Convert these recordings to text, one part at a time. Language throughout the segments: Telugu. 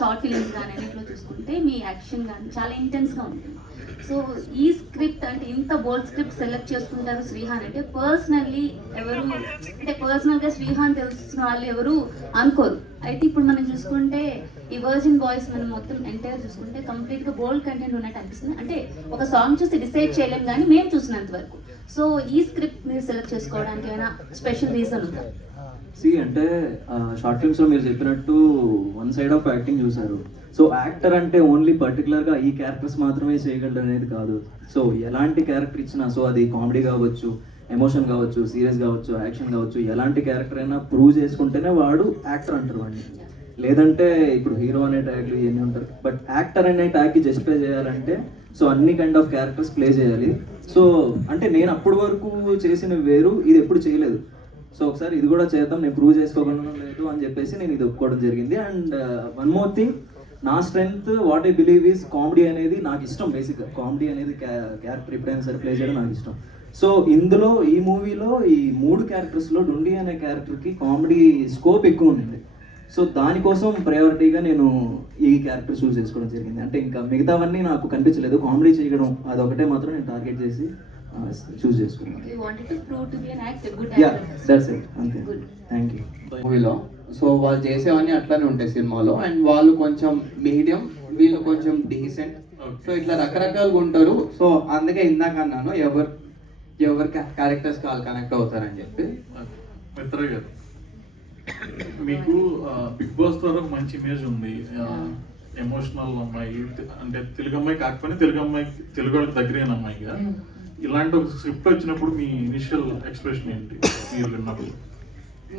షార్ట్ ఫిలిమ్స్ కానీ అన్నింటిలో చూసుకుంటే మీ యాక్షన్ కానీ చాలా ఇంటెన్స్గా ఉంటుంది. సో ఈ స్క్రిప్ట్ అంటే ఇంత బోల్డ్ స్క్రిప్ట్ సెలెక్ట్ చేసుకుంటారు శ్రీహాన్ అంటే పర్సనల్లీ ఎవరు అంటే పర్సనల్గా శ్రీహాన్ తెలుసుకున్న వాళ్ళు ఎవరు అనుకోరు. అయితే ఇప్పుడు మనం చూసుకుంటే ఈ వర్జిన్ బాయ్స్ మనం మొత్తం ఎంటైర్ చూసుకుంటే కంప్లీట్గా బోల్డ్ కంటెంట్ ఉన్నట్టు అనిపిస్తుంది. అంటే ఒక సాంగ్ చూసి డిసైడ్ చేయలేం కానీ మేము చూసినంత వరకు. సో ఈ స్క్రిప్ట్ మీరు సెలెక్ట్ చేసుకోవడానికి ఏమైనా స్పెషల్ రీజన్ ఉందా? సి అంటే షార్ట్ ఫిల్మ్స్లో మీరు చెప్పినట్టు వన్ సైడ్ ఆఫ్ యాక్టింగ్ చూసారు సో యాక్టర్ అంటే ఓన్లీ పర్టికులర్గా ఈ క్యారెక్టర్స్ మాత్రమే చేయగలడు అనేది కాదు. సో ఎలాంటి క్యారెక్టర్ ఇచ్చినా సో అది కామెడీ కావచ్చు ఎమోషన్ కావచ్చు సీరియస్ కావచ్చు యాక్షన్ కావచ్చు ఎలాంటి క్యారెక్టర్ అయినా ప్రూవ్ చేసుకుంటేనే వాడు యాక్టర్ అంటారు వాడిని. లేదంటే ఇప్పుడు హీరో అనే ట్యాగ్లు ఇవన్నీ ఉంటారు. బట్ యాక్టర్ అనే ట్యాగ్కి జస్టిఫై చేయాలంటే సో అన్ని కైండ్ ఆఫ్ క్యారెక్టర్స్ ప్లే చేయాలి. సో అంటే నేను అప్పటి వరకు చేసిన వేరు ఇది ఎప్పుడు చేయలేదు. సో ఒకసారి ఇది కూడా చేద్దాం నేను ప్రూవ్ చేసుకోకుండా లేదు అని చెప్పేసి నేను ఇది ఒప్పుకోవడం జరిగింది. అండ్ వన్ మోర్ థింగ్ నా strength what I believe is comedy అనేది నాకు ఇష్టం బేసిక్గా కామెడీ అనేది క్యారెక్టర్ ఎప్పుడైనా సరే ప్లే చేయడం నాకు ఇష్టం. సో ఇందులో ఈ మూవీలో ఈ మూడు క్యారెక్టర్స్లో డుండి అనే క్యారెక్టర్కి కామెడీ స్కోప్ ఎక్కువ ఉంది. సో దానికోసం ప్రయారిటీగా నేను ఈ క్యారెక్టర్ చూస్ చేసుకోవడం జరిగింది. అంటే ఇంకా మిగతావన్నీ నాకు కనిపించలేదు. కామెడీ చేయడం అదొకటే మాత్రం నేను టార్గెట్ చేసి చూస్ చేసుకున్నాను మూవీలో సో వాళ్ళు చేసేవన్నీ అట్లానే ఉంటాయి సినిమాలో. అండ్ వాళ్ళు కొంచెం మీడియం వీళ్ళు కొంచెం డీసెంట్ సో ఇట్లా రకరకాలుగా ఉంటారు. సో అందుకే ఇందాక అన్నాను ఎవరు ఎవరి క్యారెక్టర్స్ వాళ్ళు కనెక్ట్ అవుతారని చెప్పి. మిత్ర గారు. మీకు బిగ్ బాస్ ద్వారా మంచి ఇమేజ్ ఉంది. ఎమోషనల్ అమ్మాయి అంటే తెలుగు అమ్మాయి కాకపోయినా తెలుగు అమ్మాయి తెలుగు వాళ్ళకి దగ్గరైన అమ్మాయిగా. ఇలాంటి ఒక స్క్రిప్ట్ వచ్చినప్పుడు మీ ఇనిషియల్ ఎక్స్ప్రెషన్ ఏంటి? మీరు విన్నప్పుడు.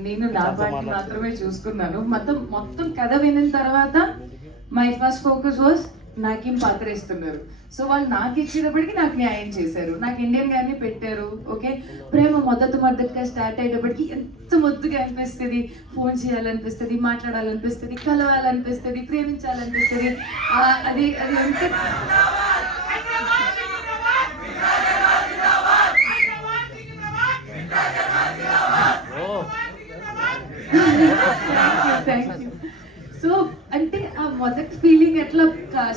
నేను నా పార్టీ మాత్రమే చూసుకున్నాను. మొత్తం మొత్తం కథ వినిన తర్వాత మై ఫస్ట్ ఫోకస్ వాజ్ నాకేం పాత్ర ఇస్తున్నారు సో వాళ్ళు నాకు ఇచ్చేటప్పటికి నాకు న్యాయం చేశారు. నాకు ఇండియన్ గారిని పెట్టారు. ఓకే ప్రేమ మొదటి మొదటిగా స్టార్ట్ అయ్యేటప్పటికి ఎంత ముద్దుగా అనిపిస్తుంది. ఫోన్ చేయాలనిపిస్తుంది మాట్లాడాలనిపిస్తుంది కలవాలనిపిస్తుంది ప్రేమించాలనిపిస్తుంది. అది అది ఎంత సో అంటే ఆ మొదటి ఫీలింగ్ ఎట్లా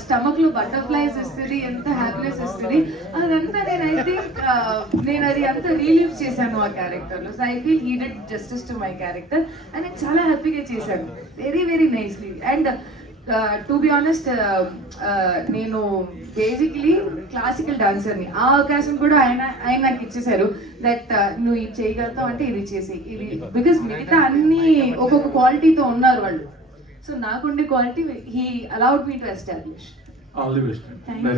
స్టమక్లో బటర్ఫ్లైస్ ఇస్తుంది ఎంత హ్యాపీనెస్ ఇస్తుంది అదంతా నేను ఐ థింక్ నేను అది అంతా రీలీవ్ చేశాను ఆ క్యారెక్టర్లో. So I feel he did justice to my character and నేను చాలా హ్యాపీగా చేశాను. Very very nicely and to be honest నేను బేసిక్లీ క్లాసికల్ డాన్సర్ని ఆ అవకాశం కూడా ఆయన ఆయన నాకు ఇచ్చేశారు దట్ నువ్వు ఇది చేయగలుగుతావు అంటే ఇది చేసి ఇది బికాస్ మిగతా అన్ని ఒక్కొక్క క్వాలిటీతో ఉన్నారు వాళ్ళు. సో నాకుండే quality he allowed me to establish all the best thank you